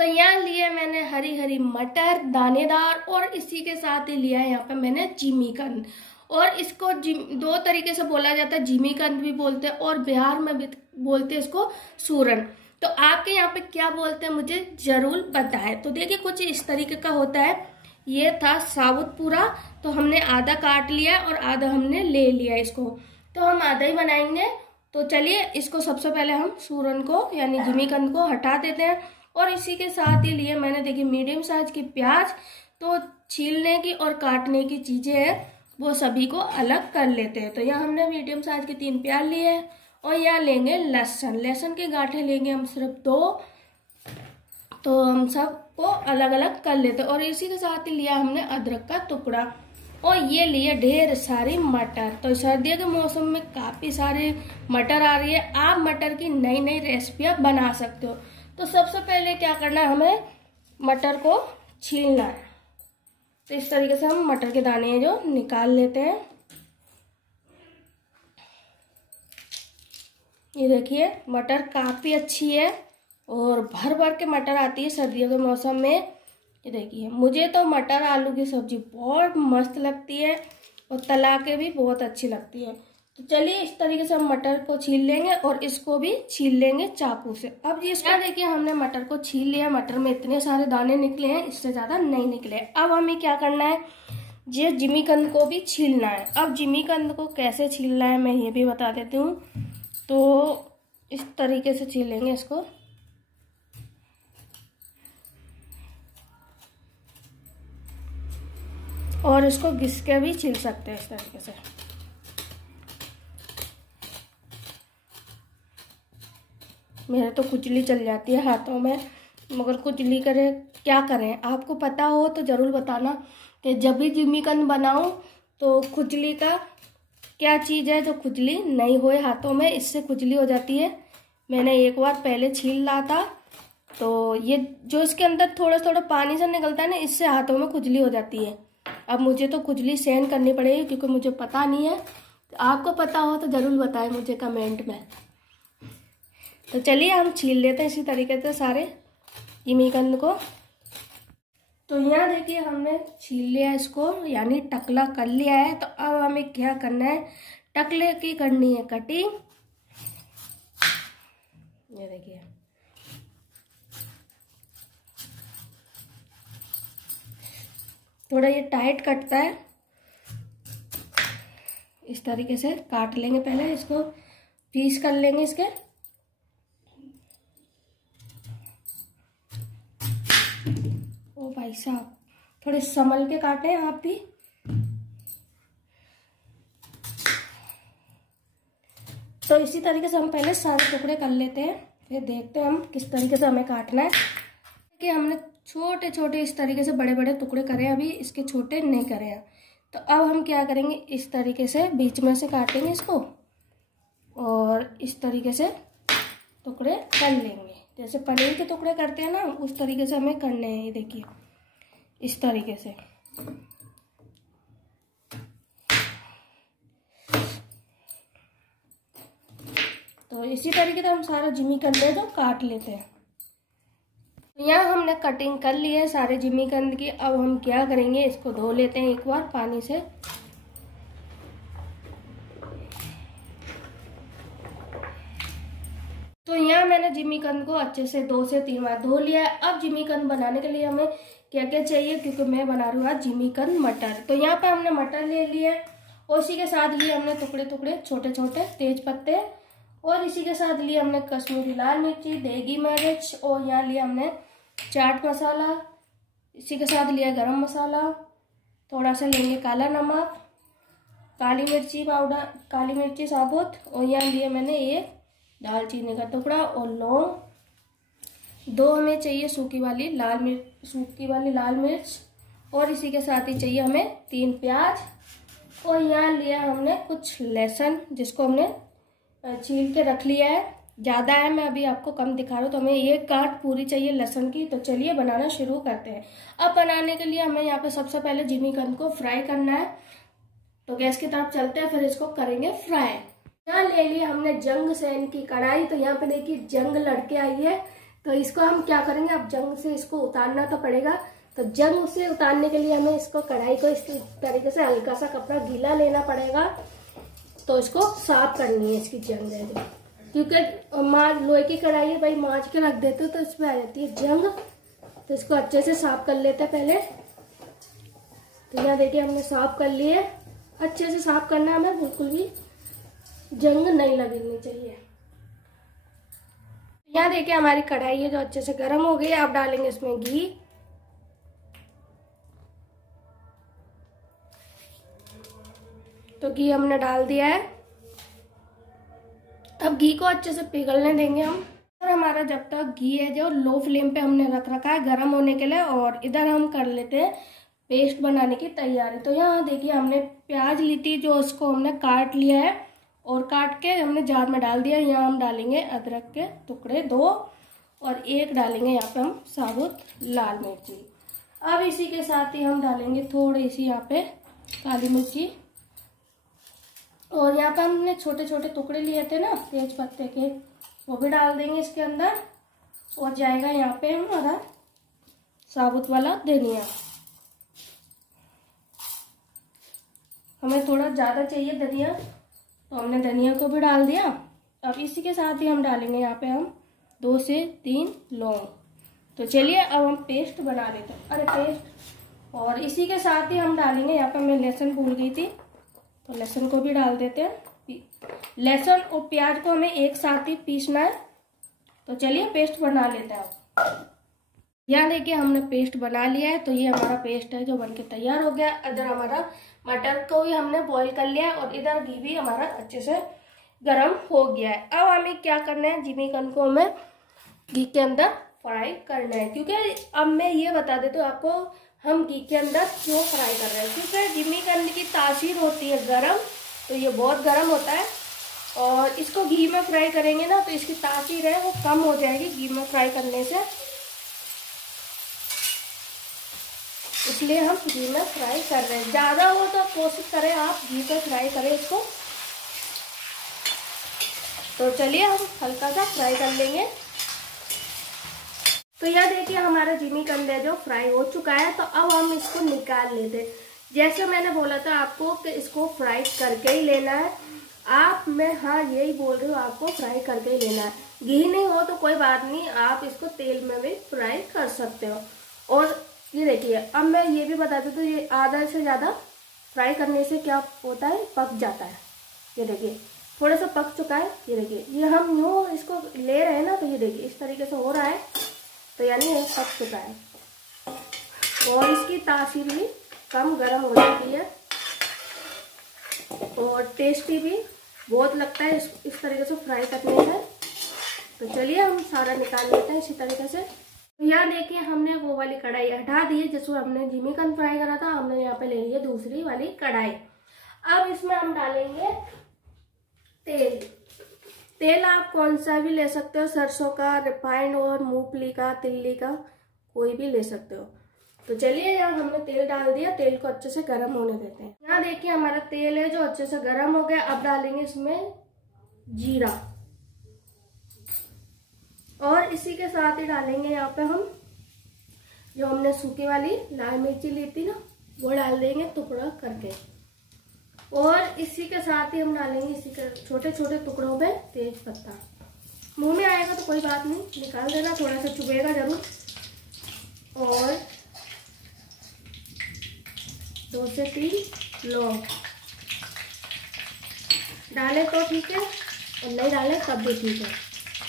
तो यहाँ लिए मैंने हरी हरी मटर दानेदार, और इसी के साथ ही लिया है यहाँ पे मैंने जिमीकंद। और इसको दो तरीके से बोला जाता है, जिमीकंद भी बोलते हैं और बिहार में भी बोलते हैं इसको सूरन। तो आपके यहाँ पे क्या बोलते हैं मुझे जरूर बताएं। तो देखिए कुछ इस तरीके का होता है। ये था साबुत पूरा, तो हमने आधा काट लिया और आधा हमने ले लिया इसको, तो हम आधा ही बनाएंगे। तो चलिए इसको सबसे पहले हम सूरन को यानी जिमीकंद को हटा देते हैं। और इसी के साथ ही लिए मैंने देखिए मीडियम साइज की प्याज। तो छीलने की और काटने की चीजें हैं वो सभी को अलग कर लेते हैं। तो यहाँ हमने मीडियम साइज के 3 प्याज लिए हैं और यहाँ लेंगे लहसुन। लहसुन के गांठे लेंगे हम सिर्फ 2। तो हम सबको अलग अलग कर लेते हैं। और इसी के साथ ही लिया हमने अदरक का टुकड़ा और ये लिए ढेर सारी मटर। तो सर्दियों के मौसम में काफी सारे मटर आ रही है, आप मटर की नई नई रेसिपियां बना सकते हो। तो सबसे पहले क्या करना है, हमें मटर को छीलना है। तो इस तरीके से हम मटर के दाने जो निकाल लेते हैं। ये देखिए मटर काफी अच्छी है और भर भर के मटर आती है सर्दियों के मौसम में। ये देखिए मुझे तो मटर आलू की सब्जी बहुत मस्त लगती है और तला के भी बहुत अच्छी लगती है। तो चलिए इस तरीके से हम मटर को छील लेंगे और इसको भी छील लेंगे चाकू से। अब इसका देखिए हमने मटर को छील लिया। मटर में इतने सारे दाने निकले हैं, इससे ज्यादा नहीं निकले। अब हमें क्या करना है, ये जिमीकंद को भी छीलना है। अब जिमीकंद को कैसे छीलना है मैं ये भी बता देती हूँ। तो इस तरीके से छीलेंगे इसको। और इसको घिस के भी छील सकते हैं इस तरीके से। मेरे तो खुजली चल जाती है हाथों में, मगर खुजली करे क्या करें। आपको पता हो तो जरूर बताना कि जब भी जिमीकंद बनाऊं तो खुजली का क्या चीज़ है जो खुजली नहीं होए हाथों में, इससे खुजली हो जाती है। मैंने एक बार पहले छील रहा था तो ये जो इसके अंदर थोड़ा थोड़ा पानी सा निकलता है ना, इससे हाथों में खुजली हो जाती है। अब मुझे तो खुजली सहन करनी पड़ेगी क्योंकि मुझे पता नहीं है। तो आपको पता हो तो जरूर बताएं मुझे कमेंट में। तो चलिए हम छील लेते हैं इसी तरीके से सारे जिमीकंद को। तो यहाँ देखिए हमने छील लिया इसको, यानी टकला कर लिया है। तो अब हमें क्या करना है, टकले की करनी है कटिंग। ये देखिए थोड़ा ये टाइट कटता है, इस तरीके से काट लेंगे। पहले इसको पीस कर लेंगे इसके। ओ भाई साहब थोड़े संभल के काटें आप भी। तो इसी तरीके से हम पहले सारे टुकड़े कर लेते हैं, फिर देखते हैं हम किस तरीके से हमें काटना है। कि हमने छोटे छोटे इस तरीके से बड़े बड़े टुकड़े करे, अभी इसके छोटे नहीं करे हैं। तो अब हम क्या करेंगे, इस तरीके से बीच में से काटेंगे इसको और इस तरीके से टुकड़े कर लेंगे। जैसे पनीर के टुकड़े करते हैं ना, उस तरीके से हमें करने हैं। ये देखिए इस तरीके से। तो इसी तरीके से हम सारा जिमीकंद जो काट लेते हैं। यहाँ हमने कटिंग कर ली है सारे जिमीकंद की। अब हम क्या करेंगे, इसको धो लेते हैं एक बार पानी से। तो यहाँ मैंने जिमीकंद को अच्छे से 2 से 3 बार धो लिया है। अब जिमीकंद बनाने के लिए हमें क्या क्या चाहिए, क्योंकि मैं बना रही हूँ आज जिमीकंद मटर। तो यहाँ पे हमने मटर ले लिए और इसी के साथ लिए हमने टुकड़े टुकड़े छोटे छोटे तेज पत्ते, और इसी के साथ लिए हमने कश्मीरी लाल मिर्ची, देगी मिर्च, और यहाँ लिया हमने चाट मसाला। इसी के साथ लिया गरम मसाला, थोड़ा सा लेंगे काला नमक, काली मिर्ची पाउडर, काली मिर्ची साबुत, और यहाँ लिए मैंने एक दालचीनी का टुकड़ा और लौंग। 2 हमें चाहिए सूखी वाली लाल मिर्च, और इसी के साथ ही चाहिए हमें 3 प्याज, और यहाँ लिया हमने कुछ लहसुन जिसको हमने छील के रख लिया है। ज़्यादा है, मैं अभी आपको कम दिखा रहा हूँ। तो हमें 1 गांठ पूरी चाहिए लहसुन की। तो चलिए बनाना शुरू करते हैं। अब बनाने के लिए हमें यहाँ पे सबसे पहले जिमीकंद को फ्राई करना है। तो गैस की तरफ चलते हैं, फिर इसको करेंगे फ्राई। यहाँ ले लिया हमने जंग सैन की कढ़ाई। तो यहाँ पे देखिए जंग लड़के आई है, तो इसको हम क्या करेंगे, अब जंग से इसको उतारना तो पड़ेगा। तो जंग से उतारने के लिए हमें इसको कढ़ाई को इस तरीके से हल्का सा कपड़ा गीला लेना पड़ेगा। तो इसको साफ करनी है इसकी जंग है, क्योंकि लोहे की कढ़ाई है भाई, मांझ के रख देते हो तो इसमें आ जाती है जंग। तो इसको अच्छे से साफ कर लेते हैं पहले। तो यहाँ देखिए हमने साफ कर लिए, अच्छे से साफ करना है हमें, बिल्कुल भी जंग नहीं लगनी चाहिए। यहाँ देखिए हमारी कढ़ाई है जो अच्छे से गर्म हो गई। अब डालेंगे इसमें घी। तो घी हमने डाल दिया है। अब घी को अच्छे से पिघलने देंगे हम। और हमारा जब तक घी है जो लो फ्लेम पे हमने रख रखा है गर्म होने के लिए, और इधर हम कर लेते हैं पेस्ट बनाने की तैयारी। तो यहाँ देखिए हमने प्याज ली थी जो उसको हमने काट लिया है और काट के हमने जार में डाल दिया। यहाँ हम डालेंगे अदरक के टुकड़े 2 और 1 डालेंगे यहाँ पे हम साबुत लाल मिर्ची। अब इसी के साथ ही हम डालेंगे थोड़ी सी यहाँ पे काली मिर्ची, और यहाँ पे हमने छोटे छोटे टुकड़े लिए थे ना तेज पत्ते के, वो भी डाल देंगे इसके अंदर। और जाएगा यहाँ पे हमारा साबुत वाला धनिया। हमें थोड़ा ज़्यादा चाहिए धनिया, तो हमने धनिया को भी डाल दिया। अब इसी के साथ ही हम डालेंगे यहाँ पे हम 2 से 3 लौंग। तो चलिए अब हम पेस्ट बना लेते हैं। अरे पेस्ट, और इसी के साथ ही हम डालेंगे यहाँ पे, मैं लहसुन भूल गई थी तो लहसुन को भी डाल देते हैं। लहसुन और प्याज को हमें एक साथ ही पीसना है। तो चलिए पेस्ट बना लेते हैं। यहाँ देखिए हमने पेस्ट बना लिया है। तो ये हमारा पेस्ट है जो बनके तैयार हो गया। इधर हमारा मटर को भी हमने बॉईल कर लिया है और इधर घी भी हमारा अच्छे से गर्म हो गया है। अब हमें क्या करना है, जिमीकंद को हमें घी के अंदर फ्राई करना है। क्योंकि अब मैं ये बता देती हूँ आपको हम घी के अंदर क्यों फ्राई कर रहे हैं। क्योंकि जिमीकंद की तासीर होती है गरम, तो ये बहुत गर्म होता है और इसको घी में फ्राई करेंगे ना तो इसकी तासीर है वो कम हो जाएगी घी में फ्राई करने से, इसलिए हम घी में फ्राई कर रहे हैं। ज़्यादा हो तो कोशिश करें आप घी पे फ्राई करें इसको। तो चलिए हम हल्का सा फ्राई कर लेंगे। तो यह देखिए हमारा जिमीकंद है जो फ्राई हो चुका है। तो अब हम इसको निकाल लेते हैं। जैसे मैंने बोला था आपको कि इसको फ्राई करके ही लेना है। मैं यही बोल रही हूँ, आपको फ्राई करके ही लेना है। घी नहीं हो तो कोई बात नहीं, आप इसको तेल में भी फ्राई कर सकते हो। और ये देखिए अब मैं ये भी बता दूँ तो ये आधा से ज़्यादा फ्राई करने से क्या होता है, पक जाता है। ये देखिए थोड़ा सा पक चुका है। ये देखिए ये हम यूँ इसको ले रहे हैं ना, तो ये देखिए इस तरीके से हो रहा है, तो यानी ये पक चुका है। और इसकी तासीर भी कम गर्म हो जाती है और टेस्टी भी बहुत लगता है इस तरीके से फ्राई करने से। तो चलिए हम सारा निकाल लेते हैं इसी तरीके से। तो यहाँ देखिए हमने वो वाली कढ़ाई हटा दी है जिसमें हमने जिमीकंद फ्राई करा था। हमने यहाँ पे ले ली है दूसरी वाली कढ़ाई। अब इसमें हम डालेंगे तेल। तेल आप कौन सा भी ले सकते हो, सरसों का, रिफाइंड और मूंगफली का, तिल्ली का, कोई भी ले सकते हो। तो चलिए यहाँ हमने तेल डाल दिया, तेल को अच्छे से गर्म होने देते हैं। यहाँ देखिए हमारा तेल है जो अच्छे से गर्म हो गया। अब डालेंगे इसमें जीरा और इसी के साथ ही डालेंगे यहाँ पे हम जो हमने सूखी वाली लाल मिर्ची ली थी ना, वो डाल देंगे टुकड़ा करके। और इसी के साथ ही हम डालेंगे इसी के छोटे छोटे टुकड़ों में तेज पत्ता। मुंह में आएगा तो कोई बात नहीं, निकाल देना, थोड़ा सा चुभेगा जरूर। और 2 से 3 लौंग डाले तो ठीक है और नहीं डाले तब भी ठीक है।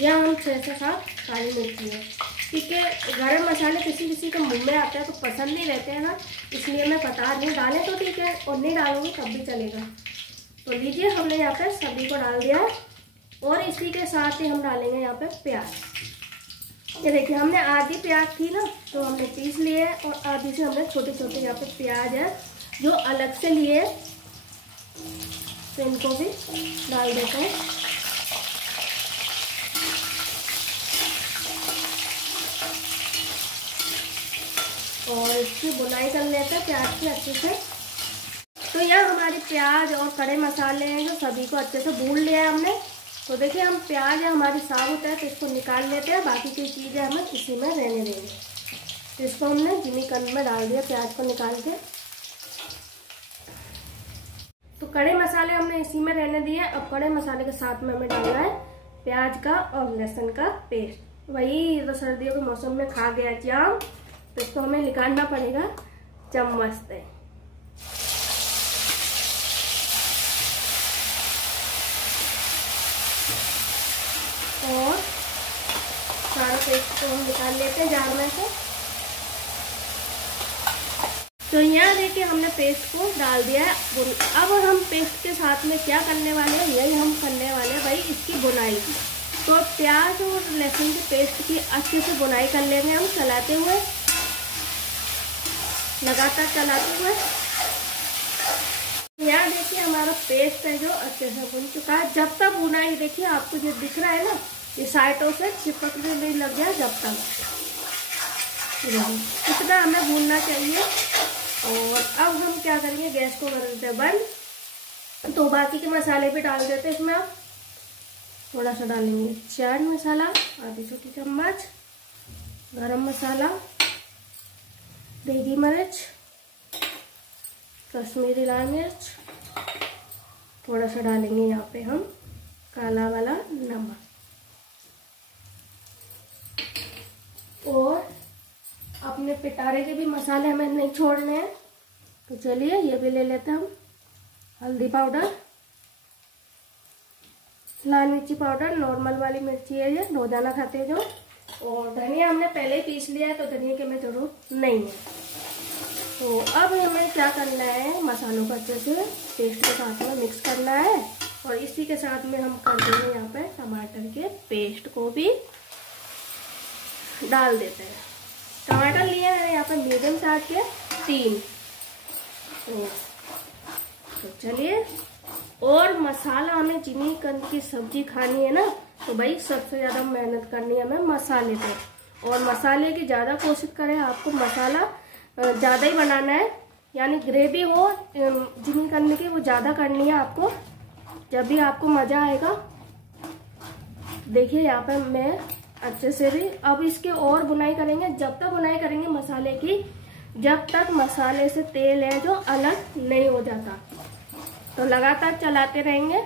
यह हम 6 से 7 काली मिर्ची है। ठीक है, गरम मसाले किसी किसी के मुंह में आते हैं तो पसंद नहीं रहते हैं ना, इसलिए मैं बता रही हूँ। डालें तो ठीक है और नहीं डालूंगी तब भी चलेगा। तो लीजिए हमने यहाँ पे सभी को डाल दिया है और इसी के साथ ही हम डालेंगे यहाँ पे प्याज। ये देखिए हमने आधी प्याज थी ना तो हमने पीस लिए है और आधी से हमने छोटे छोटे यहाँ पे प्याज है जो अलग से लिए, तो इनको भी डाल देते हैं। और इसकी बुनाई कर लेते हैं प्याज की अच्छे से। तो यह हमारी प्याज और खड़े मसाले हैं जो सभी को अच्छे से भून लिया है हमने। तो देखिए हम प्याज हमारी साबुत है तो इसको निकाल लेते हैं, बाकी की चीज़ें हमें इसी में रहने देंगे। तो इसको हमने जिमीकंद में डाल दिया प्याज को निकाल के। तो खड़े मसाले हमने इसी में रहने दिए। अब खड़े मसाले के साथ में हमें डालना है प्याज का और लहसुन का पेस्ट। वही तो सर्दियों के मौसम में खा गया जाम, तो इसको हमें निकालना पड़ेगा चम्मच से। और सारा पेस्ट को हम निकाल लेते हैं जार में से। तो यहाँ देखिए हमने पेस्ट को डाल दिया है। अब हम पेस्ट के साथ में क्या करने वाले हैं, यही हम करने वाले हैं भाई इसकी बुनाई की। तो प्याज और लहसुन के पेस्ट की अच्छे से बुनाई कर लेंगे हम, चलाते हुए, लगातार चलाते हुए। यहाँ देखिए हमारा पेस्ट है जो अच्छे से भुन चुका है। जब तक बुनाई देखिए आपको जो दिख रहा है ना, ये साइडों से चिपकने नहीं लग गया, जब तक इतना हमें भूनना चाहिए। और अब हम क्या करेंगे, गैस को कर देते हैं बंद। तो बाकी के मसाले भी डाल देते हैं इसमें। आप थोड़ा सा डालेंगे चाट मसाला, आधी छोटी चम्मच गरम मसाला, देगी मिर्च, कश्मीरी लाल मिर्च, थोड़ा सा डालेंगे यहाँ पे हम काला वाला नमक। और अपने पिटारे के भी मसाले हमें नहीं छोड़ने हैं, तो चलिए ये भी ले लेते हैं हम। हल्दी पाउडर, लाल मिर्ची पाउडर, नॉर्मल वाली मिर्ची है ये, रोजाना खाते हैं जो। और धनिया हमने पहले ही पीस लिया है तो धनिया की हमें जरूरत नहीं है। तो अब हमें क्या करना है, मसालों को अच्छे से पेस्ट के साथ में मिक्स करना है। और इसी के साथ में हम कर देंगे यहाँ पे टमाटर के पेस्ट को भी डाल देते हैं। टमाटर लिए हैं यहाँ पे मीडियम साइज के 3। तो चलिए, और मसाला हमें जिमीकंद की सब्जी खानी है ना, तो भाई सबसे ज्यादा मेहनत करनी है हमें मसाले पे। और मसाले की ज्यादा कोशिश करें, आपको मसाला ज्यादा ही बनाना है, यानी ग्रेवी हो जिमीकंद की वो ज्यादा करनी है आपको, जब भी आपको मजा आएगा। देखिए यहाँ पे मैं अच्छे से भी अब इसके और बुनाई करेंगे। जब तक बुनाई करेंगे मसाले की, जब तक मसाले से तेल है जो अलग नहीं हो जाता। तो लगातार चलाते रहेंगे।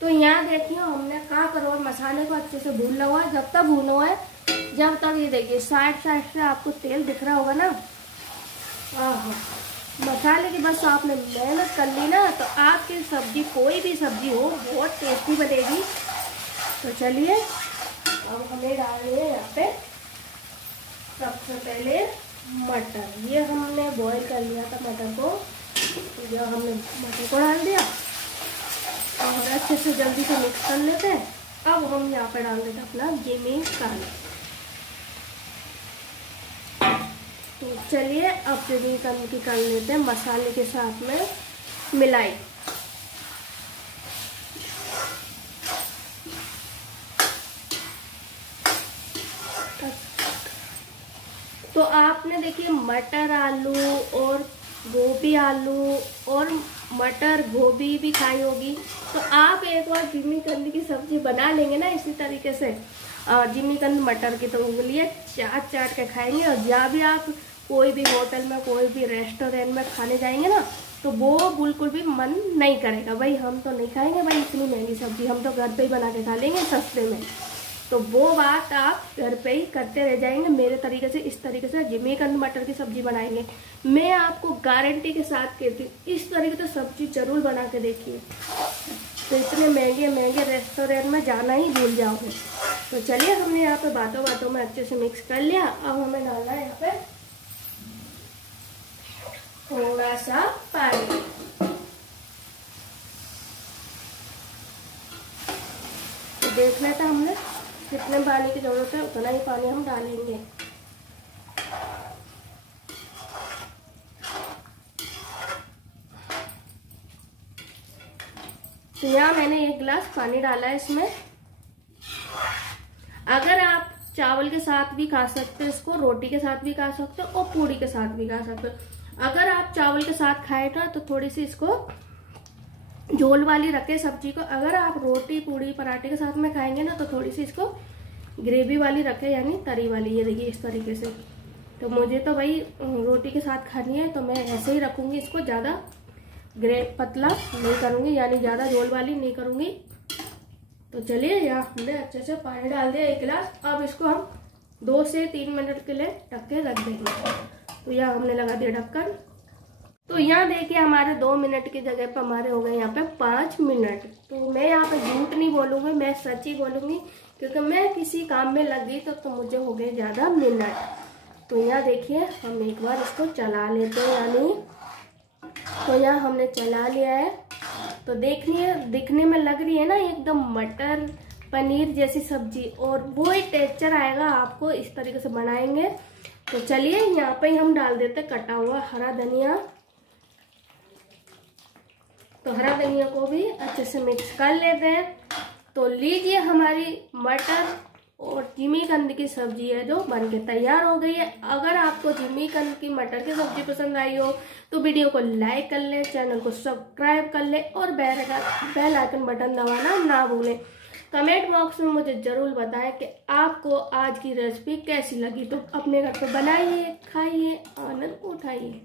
तो यहाँ देखिए हमने क्या करो, मसाले को अच्छे से भून हुआ है। जब तक भूनो है, जब तक ये देखिए साइड से आपको तेल दिख रहा होगा ना, मसाले की बस आपने मेहनत कर ली ना, तो आपकी सब्जी कोई भी सब्जी हो बहुत टेस्टी बनेगी। तो चलिए अब हमें डालनी है यहाँ पे सबसे पहले मटर। ये हमने बॉईल कर लिया था मटर को, जो हमने मटर को डाल दिया और अच्छे से जल्दी से मिक्स कर लेते हैं। अब हम यहाँ पे डाल देते हैं अपना जिमीकंद। तो चलिए अब जिमीकंद की कर लेते हैं मसाले के साथ में मिलाई। तो आपने देखिए मटर आलू और गोभी आलू और मटर गोभी भी खाई होगी, तो आप एक बार जिमीकंद की सब्जी बना लेंगे ना इसी तरीके से, जिमीकंद मटर की, तो उंगलियां चाट चाट के खाएंगे। और जहाँ भी आप कोई भी होटल में कोई भी रेस्टोरेंट में खाने जाएंगे ना, तो वो बिल्कुल भी मन नहीं करेगा, भाई हम तो नहीं खाएंगे भाई इतनी महंगी सब्जी, हम तो घर पे ही बना के खा लेंगे सस्ते में। तो वो बात आप घर पे ही करते रह जाएंगे मेरे तरीके से। इस तरीके से जिमीकंद मटर की सब्जी बनाएंगे, मैं आपको गारंटी के साथ कहती हूँ, इस तरीके से सब्जी जरूर बना के देखिए, तो इतने महंगे महंगे रेस्टोरेंट में जाना ही भूल जाओगे। तो चलिए हमने यहाँ पे बातों बातों में अच्छे से मिक्स कर लिया। अब हमें डालना है यहाँ पे थोड़ा सा पानी। तो देख लेते हैं हमने जितने पानी की जरूरत है उतना ही पानी हम डालेंगे। तो यहाँ मैंने 1 गिलास पानी डाला है इसमें। अगर आप चावल के साथ भी खा सकते हो इसको, रोटी के साथ भी खा सकते हो और पूरी के साथ भी खा सकते हो। अगर आप चावल के साथ खाए ना तो थोड़ी सी इसको झोल वाली रखे सब्जी को। अगर आप रोटी पूड़ी पराठे के साथ में खाएंगे ना तो थोड़ी सी इसको ग्रेवी वाली रखे, यानी तरी वाली। ये देखिए इस तरीके से। तो मुझे तो भाई रोटी के साथ खानी है तो मैं ऐसे ही रखूंगी इसको, ज़्यादा पतला नहीं करूंगी, यानी ज़्यादा झोल वाली नहीं करूंगी। तो चलिए यहाँ हमने अच्छे से पानी डाल दिया 1 गिलास। अब इसको हम 2 से 3 मिनट के लिए ढक के रख देंगे। तो यहाँ हमने लगा दिया ढक्कन। तो यहाँ देखिए हमारे 2 मिनट की जगह पर हमारे हो गए यहाँ पे 5 मिनट। तो मैं यहाँ पे झूठ नहीं बोलूँगी, मैं सच ही बोलूँगी, क्योंकि मैं किसी काम में लग गई तो मुझे हो गए ज़्यादा मिनट। तो यहाँ देखिए हम एक बार इसको चला लेते हैं, यानी तो यहाँ हमने चला लिया है। तो दिखने में लग रही है ना एकदम मटर पनीर जैसी सब्जी, और वो ही टेक्सचर आएगा आपको इस तरीके से बनाएंगे। तो चलिए यहाँ पे हम डाल देते कटा हुआ हरा धनिया। तो हरा धनिया को भी अच्छे से मिक्स कर लेते हैं। तो लीजिए हमारी मटर और जिमीकंद की सब्जी है जो बनके तैयार हो गई है। अगर आपको जिमीकंद की मटर की सब्जी पसंद आई हो तो वीडियो को लाइक कर ले, चैनल को सब्सक्राइब कर ले और बेल आइकन बटन दबाना ना भूलें। कमेंट बॉक्स में मुझे जरूर बताएं कि आपको आज की रेसिपी कैसी लगी। तो अपने घर पर बनाइए, खाइए, आनंद उठाइए।